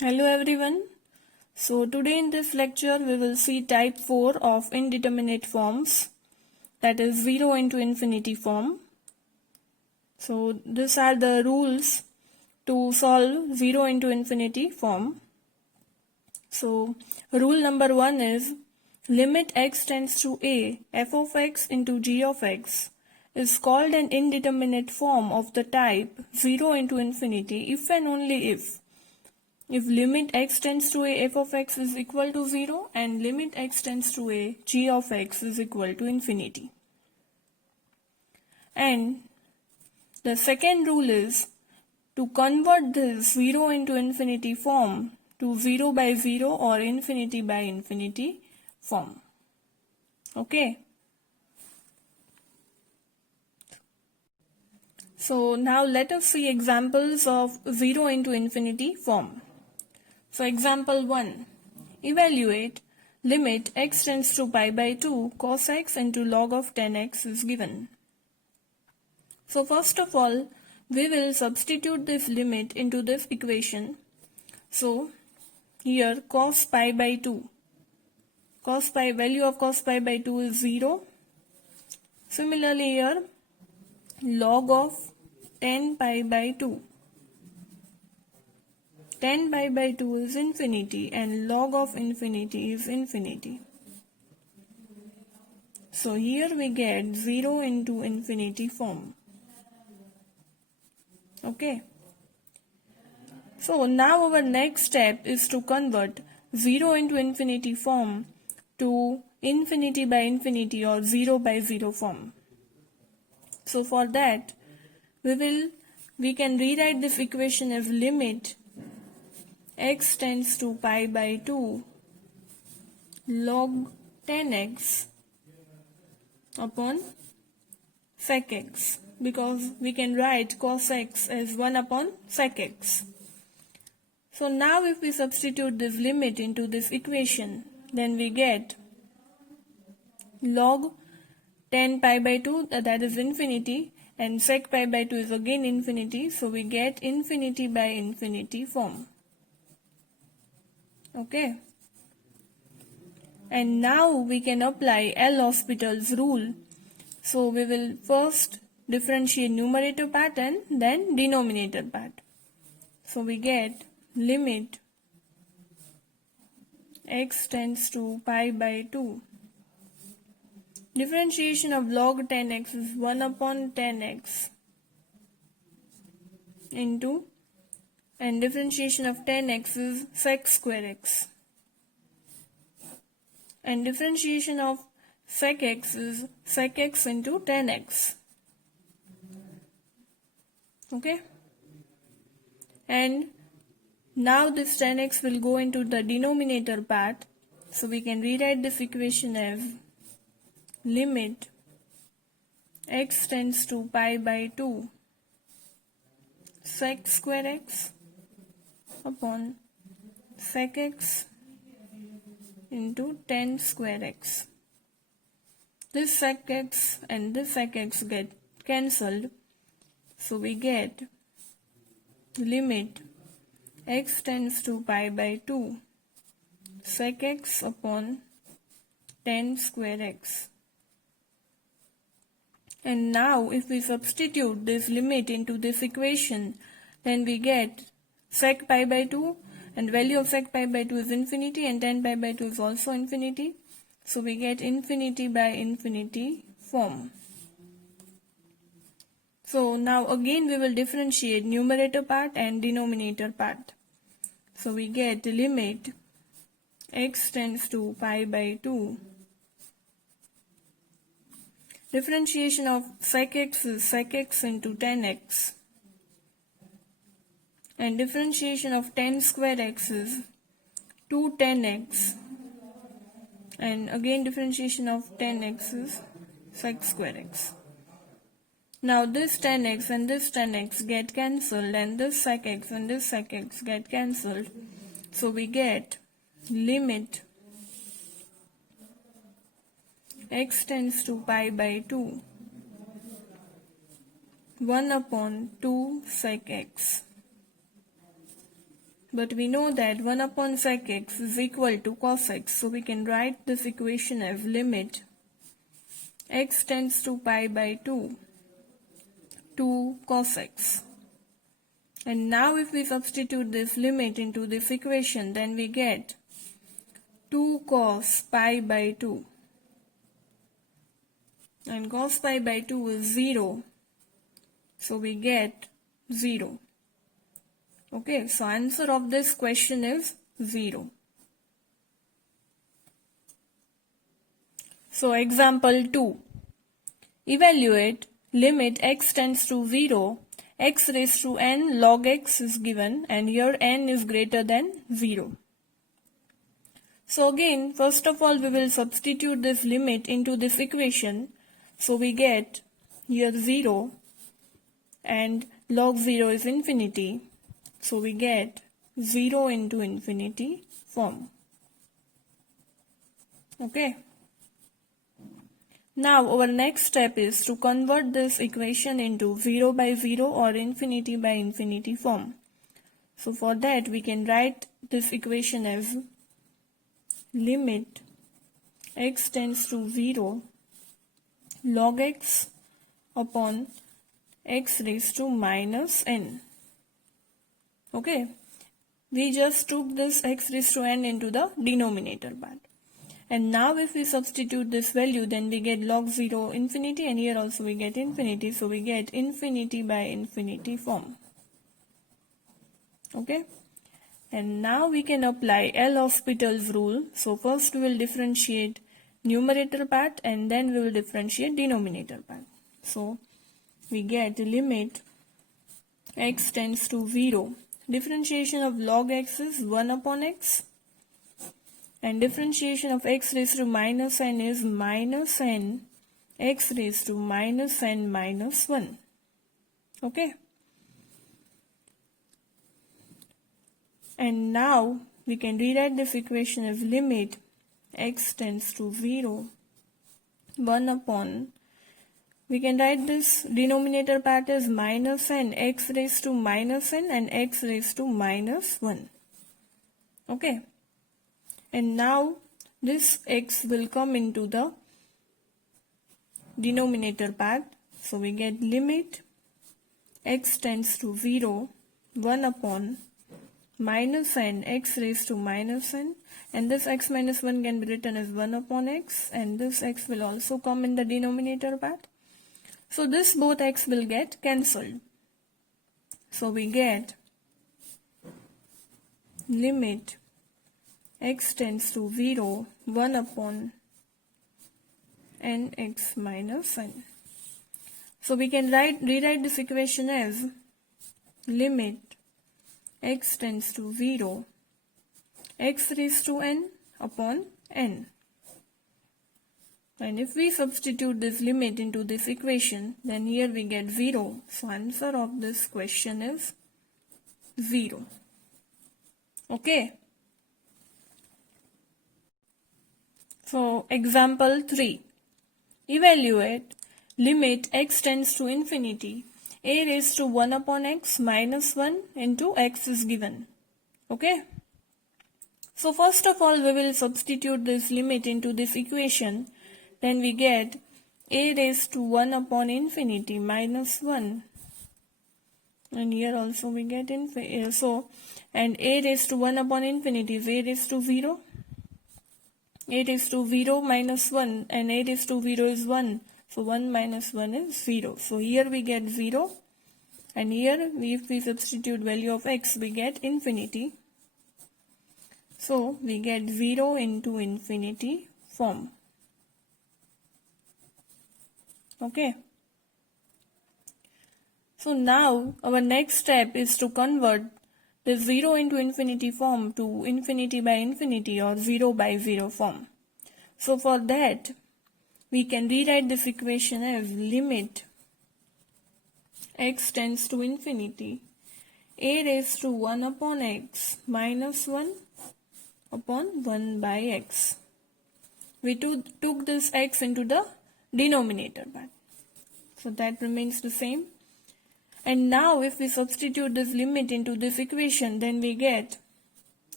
Hello everyone. So today in this lecture we will see type 4 of indeterminate forms, that is 0 into infinity form. So these are the rules to solve 0 into infinity form. So rule number 1 is limit x tends to a f of x into g of x is called an indeterminate form of the type 0 into infinity if and only if limit x tends to a f of x is equal to 0 and limit x tends to a g of x is equal to infinity. And the second rule is to convert this 0 into infinity form to 0 by 0 or infinity by infinity form. Okay. So now let us see examples of 0 into infinity form. So example 1. Evaluate limit x tends to pi by 2 cos x into log of 10x is given. So first of all, we will substitute this limit into this equation. So here cos pi by 2. Value of cos pi by 2 is 0. Similarly here log of 10 pi by 2. 10 pi by 2 is infinity and log of infinity is infinity. So here we get 0 into infinity form. Okay. So now our next step is to convert 0 into infinity form to infinity by infinity or 0 by 0 form. So for that we can rewrite this equation as limit x tends to pi by 2 log 10x upon sec x, because we can write cos x as 1 upon sec x. So now if we substitute this limit into this equation, then we get log 10 pi by 2, that is infinity, and sec pi by 2 is again infinity, so we get infinity by infinity form. Okay. And now we can apply L'Hospital's rule. So we will first differentiate numerator part and then denominator part. So we get limit x tends to pi by 2. Differentiation of log 10x is 1 upon 10x into, and differentiation of 10x is sec square x. And differentiation of sec x is sec x into 10x. Okay. And now this 10x will go into the denominator part. So we can rewrite this equation as limit x tends to pi by 2 sec square x upon sec x into 10 square x. This sec x and this sec x get cancelled. So we get limit x tends to pi by 2 sec x upon 10 square x. And now if we substitute this limit into this equation, then we get sec pi by 2, and value of sec pi by 2 is infinity and 10 pi by 2 is also infinity. So we get infinity by infinity form. So now again we will differentiate numerator part and denominator part. So we get limit x tends to pi by 2. Differentiation of sec x is sec x into 10x. And differentiation of 10 square x is 2 10x. And again differentiation of 10x is sec square x. Now this 10x and this 10x get cancelled, and this sec x and this sec x get cancelled. So we get limit x tends to pi by 2 1 upon 2 sec x. But we know that 1 upon sec x is equal to cos x. So we can write this equation as limit x tends to pi by 2 to cos x. And now if we substitute this limit into this equation, then we get 2 cos pi by 2. And cos pi by 2 is 0. So we get 0. Okay, so answer of this question is 0. So example 2. Evaluate limit x tends to 0, x raised to n log x is given, and here n is greater than 0. So again, first of all, we will substitute this limit into this equation. So we get here 0 and log 0 is infinity. So we get 0 into infinity form. Okay. Now our next step is to convert this equation into 0 by 0 or infinity by infinity form. So for that we can write this equation as limit x tends to 0 log x upon x raised to minus n. Okay, we just took this x raised to n into the denominator part. And now if we substitute this value, then we get log 0 infinity, and here also we get infinity. So we get infinity by infinity form. Okay. And now we can apply L'Hospital's rule. So first we will differentiate numerator part and then we will differentiate denominator part. So we get limit x tends to 0. Differentiation of log x is 1 upon x. And differentiation of x raised to minus n is minus n x raised to minus n minus 1. Okay. And now we can rewrite this equation as limit x tends to 0, 1 upon, we can write this denominator part as minus n x raised to minus n and x raised to minus 1. Okay. And now this x will come into the denominator part. So we get limit x tends to 0, 1 upon minus n x raised to minus n, and this x minus 1 can be written as 1 upon x, and this x will also come in the denominator part. So this both x will get cancelled. So we get limit x tends to 0, 1 upon nx minus n. So we can rewrite this equation as limit x tends to 0, x raised to n upon n. And if we substitute this limit into this equation, then here we get 0. So answer of this question is 0. Okay. So example 3. Evaluate limit x tends to infinity, a raised to 1 upon x minus 1 into x is given. Okay. So first of all we will substitute this limit into this equation. Then we get a raised to 1 upon infinity minus 1. And here also we get infinity. And a raised to 1 upon infinity is a raised to 0. A raised to 0 minus 1 and a raised to 0 is 1. So 1 minus 1 is 0. So here we get 0. And here if we substitute value of x we get infinity. So we get 0 into infinity form. Okay. So now our next step is to convert the 0 into infinity form to infinity by infinity or 0 by 0 form. So for that we can rewrite this equation as limit x tends to infinity, a raised to 1 upon x minus 1 upon 1 by x. We took this x into the denominator part. So that remains the same. And now if we substitute this limit into this equation, then we get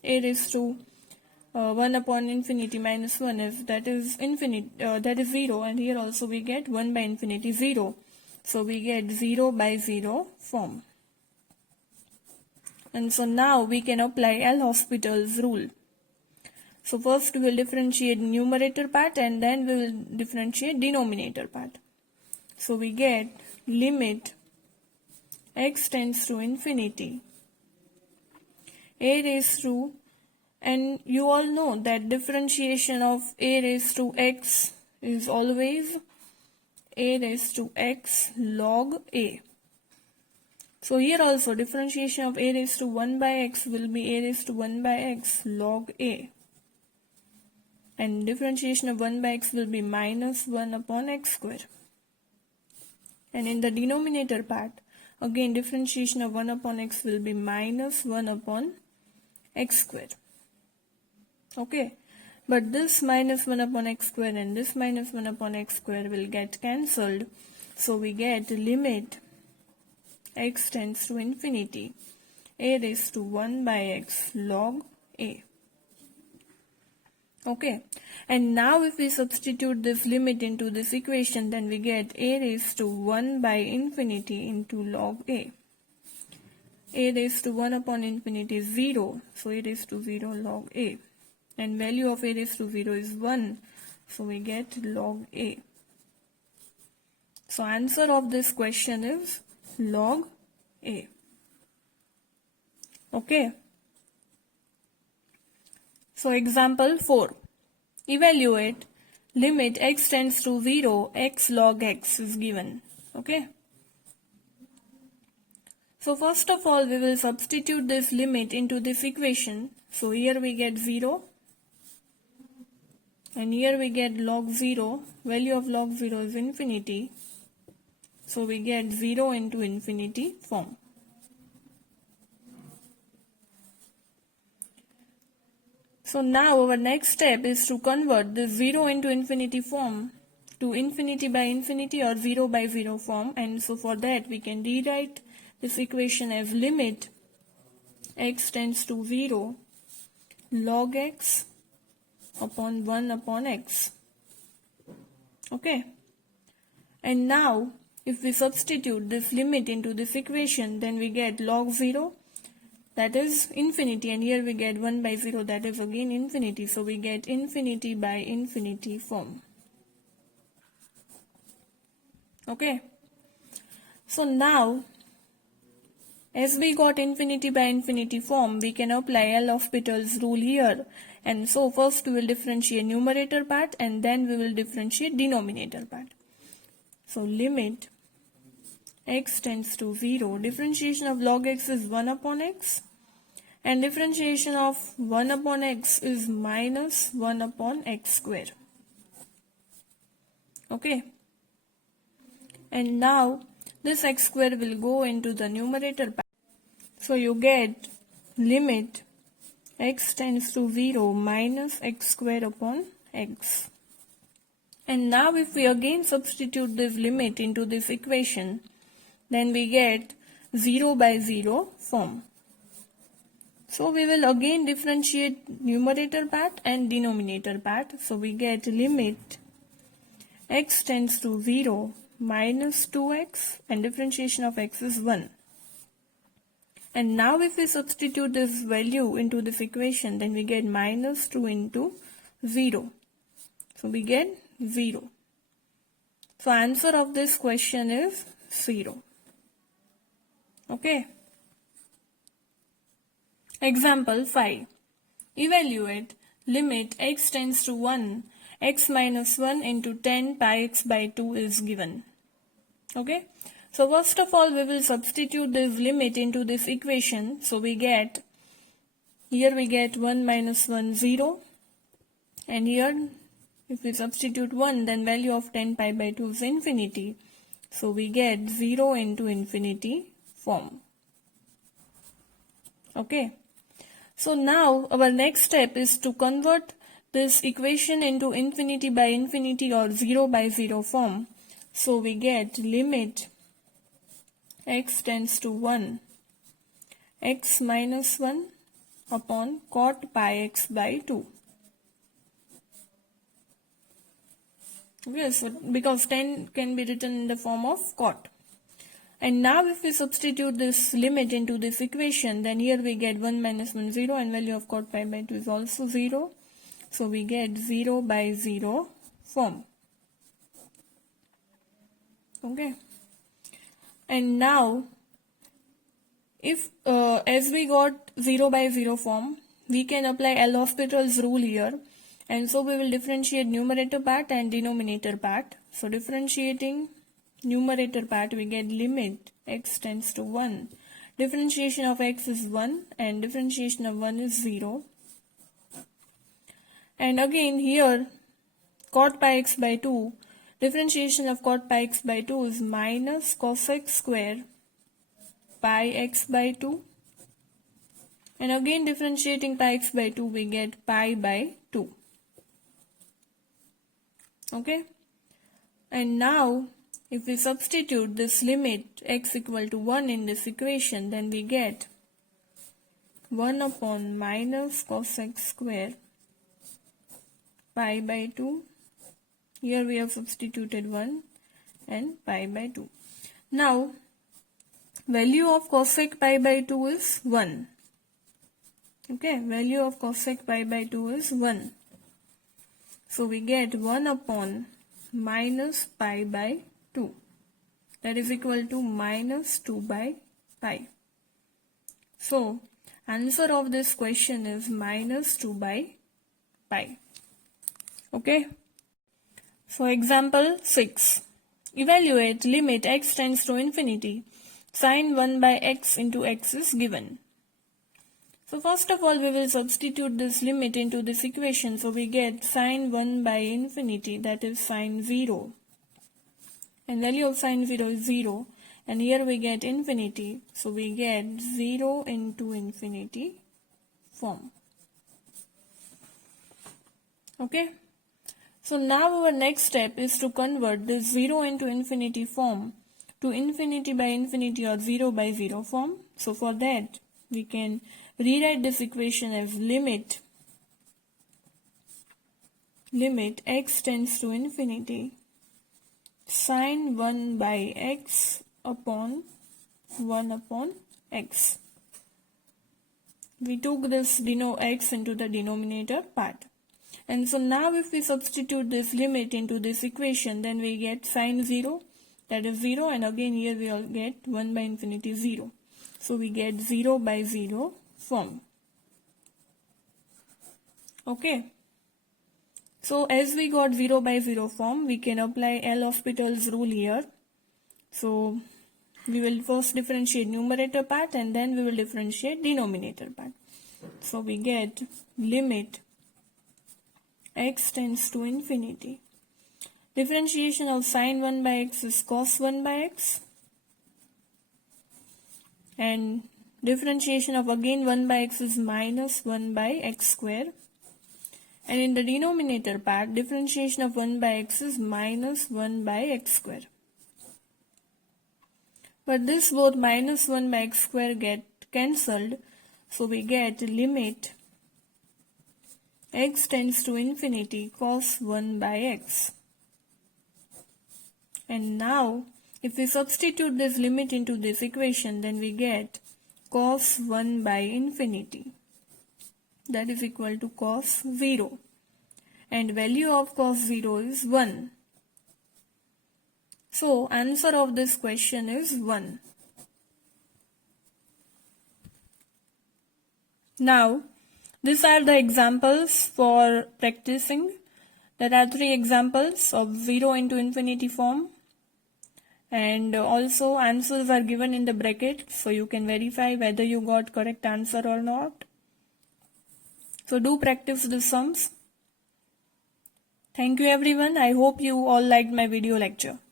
a raised to 1 upon infinity minus 1, if that is infinite, that is 0, and here also we get 1 by infinity 0. So we get 0 by 0 form. And so now we can apply L'Hospital's rule. So first we will differentiate numerator part and then we will differentiate denominator part. So we get limit x tends to infinity a raised to, and you all know that differentiation of a raised to x is always a raised to x log a. So here also differentiation of a raised to 1 by x will be a raised to 1 by x log a. And differentiation of 1 by x will be minus 1 upon x square. And in the denominator part, again differentiation of 1 upon x will be minus 1 upon x square. Okay, but this minus 1 upon x square and this minus 1 upon x square will get cancelled. So we get limit x tends to infinity a raised to 1 by x log a. Okay, and now if we substitute this limit into this equation, then we get a raised to 1 by infinity into log a. A raised to 1 upon infinity is 0, so a raised to 0 log a. And value of a raised to 0 is 1, so we get log a. So answer of this question is log a. Okay. So example 4. Evaluate limit x tends to 0, x log x is given. Okay. So first of all we will substitute this limit into this equation. So here we get 0 and here we get log 0. Value of log 0 is infinity. So we get 0 into infinity form. So now our next step is to convert this 0 into infinity form to infinity by infinity or 0 by 0 form, and so for that we can rewrite this equation as limit x tends to 0 log x upon 1 upon x. Okay, and now if we substitute this limit into this equation, then we get log 0, that is infinity, and here we get 1 by 0, that is again infinity. So we get infinity by infinity form. Okay. So now, as we got infinity by infinity form, we can apply L'Hospital's rule here. And so first we will differentiate numerator part and then we will differentiate denominator part. So limit x tends to 0. Differentiation of log x is 1 upon x. And differentiation of 1 upon x is minus 1 upon x square. Okay. And now this x square will go into the numerator part. So you get limit x tends to 0 minus x square upon x. And now if we again substitute this limit into this equation, then we get 0 by 0 form. So we will again differentiate numerator part and denominator part. So we get limit x tends to 0 minus 2x and differentiation of x is 1. And now if we substitute this value into this equation, then we get minus 2 into 0. So we get 0. So answer of this question is 0. Okay. Example 5. Evaluate limit x tends to 1, x minus 1 into 10 pi x by 2 is given. Okay. So first of all we will substitute this limit into this equation. So we get, here we get 1 minus 1 0, and here if we substitute 1, then value of 10 pi by 2 is infinity. So we get 0 into infinity form. Okay. So now our next step is to convert this equation into infinity by infinity or 0 by 0 form. So we get limit x tends to 1, x minus 1 upon cot pi x by 2. Okay, so because 10 can be written in the form of cot. And now if we substitute this limit into this equation, then here we get 1 minus 1 0 and value of cot pi by 2 is also 0. So we get 0 by 0 form. Okay. And now if as we got 0 by 0 form, we can apply L'Hospital's rule here. And so we will differentiate numerator part and denominator part. So differentiating numerator part, we get limit x tends to 1. Differentiation of x is 1 and differentiation of 1 is 0. And again here cot pi x by 2, differentiation of cot pi x by 2 is minus cos x square pi x by 2. And again differentiating pi x by 2, we get pi by 2. Okay. And now if we substitute this limit x equal to 1 in this equation, then we get 1 upon minus cos x square pi by 2. Here we have substituted 1 and pi by 2. Now value of cosec pi by 2 is 1. Okay, value of cosec pi by 2 is 1. So we get 1 upon minus pi by 2. That is equal to minus 2 by pi. So answer of this question is minus 2 by pi. Okay. So example 6. Evaluate limit x tends to infinity. Sin 1 by x into x is given. So first of all we will substitute this limit into this equation. So we get sin 1 by infinity, that is sin 0. And value of sin 0 is 0. And here we get infinity. So we get 0 into infinity form. Okay. So now our next step is to convert this 0 into infinity form to infinity by infinity or 0 by 0 form. So for that we can rewrite this equation as limit x tends to infinity sin 1 by x upon 1 upon x. We took this x into the denominator part. And so now if we substitute this limit into this equation, then we get sin 0, that is 0, and again here we will get 1 by infinity 0. So we get 0 by 0 form. Okay. So as we got 0 by 0 form, we can apply L'Hospital's rule here. So we will first differentiate numerator part and then we will differentiate denominator part. So we get limit x tends to infinity. Differentiation of sin 1 by x is cos 1 by x. And differentiation of again 1 by x is minus 1 by x square. And in the denominator part, differentiation of 1 by x is minus 1 by x square. But this both minus 1 by x square get cancelled. So we get limit x tends to infinity cos 1 by x. And now if we substitute this limit into this equation, then we get cos 1 by infinity, that is equal to cos 0. And value of cos 0 is 1. So answer of this question is 1. Now these are the examples for practicing. There are 3 examples of 0 into infinity form. And also answers are given in the bracket, so you can verify whether you got correct answer or not. So do practice the sums. Thank you everyone. I hope you all liked my video lecture.